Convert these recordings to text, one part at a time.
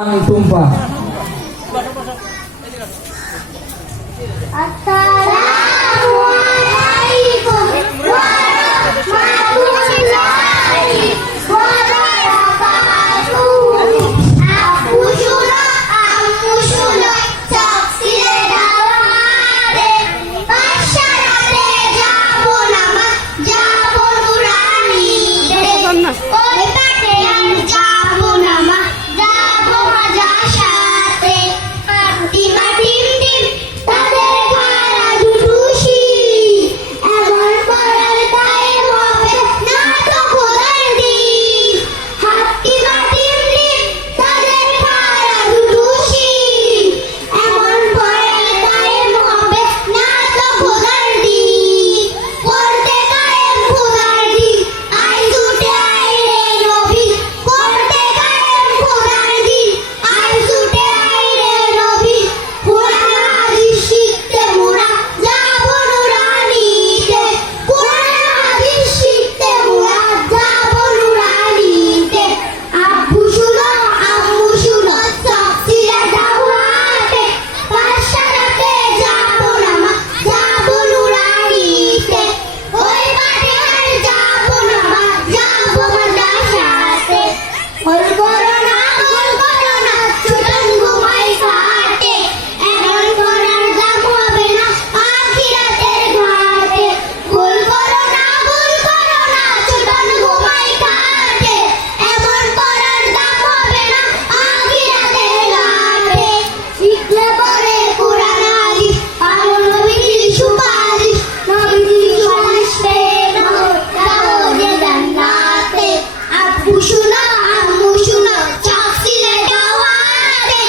আমি টুম্পা। আসসালামু আলাইকুম ওয়া রাহমাতুল্লাহি ওয়া বারাকাতুহু। আপু শুনো, আম্মু শুনো, তাফসীরে দাও আমারে। বাসারাতে যাবো না মা, যাবো নুরানিতে। ওই পাটে আর যাবো না মা, যাবো মজার সাথে। হাট্টিমা ডিম ডিম তাদের খারা দুটুসি। এমন পড়ার টাইম হবে না তো খোদার দিন। হাট্টিমা ডিম ডিম তাদের খারা দুটুসি। এমন পড়ার টাইম হবে না তো খোদার দিন। পড়তে কায়েম খোদার দিন, আইজ উঠে আইলে নবী। পড়তে কায়েম খোদার দিন, আইজ উঠে আইলে নবী। কোরআন হাদিস শিখতে মোরা যাবো নুরানিতে। কোরআন হাদিস শিখতে মোরা যাবো নুরানিতে। আব্বু শুনো, আম্মু শুনো, তাফসীরে দাও হাতে। বাসারাতে যাবো না মা, যাবো নুরানিতে। ওই মাঠে আর যাবো না মা, যাবো মাদ্রাসাতে। গোল করো না, গোল করো না, ছোটন ঘুমাই খাটে। এমন করার দাম হবে না আখিরাতের ঘাটে। গোল করো না, গোল করো না, ছোটন ঘুমাই খাটে। এমন করার দাম হবে না আখিরাতের ঘাটে। শিখলে পরে কোরআন হাদিস, আমার নবীর সুপারিশ। নবীর সুপারিশ পেয়ে যাবো যে জান্নাতে। আব্বু শুনো, আম্মু শুনো, তাফসীরে দাও হাতে।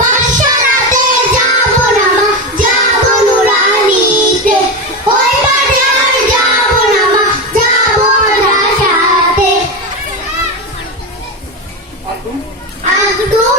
বাসারাতে যাবো না মা, যাবো নুরানিতে। ওই মাঠে আর যাবো না মা, যাবো মাদ্রাসাতে। আগডুম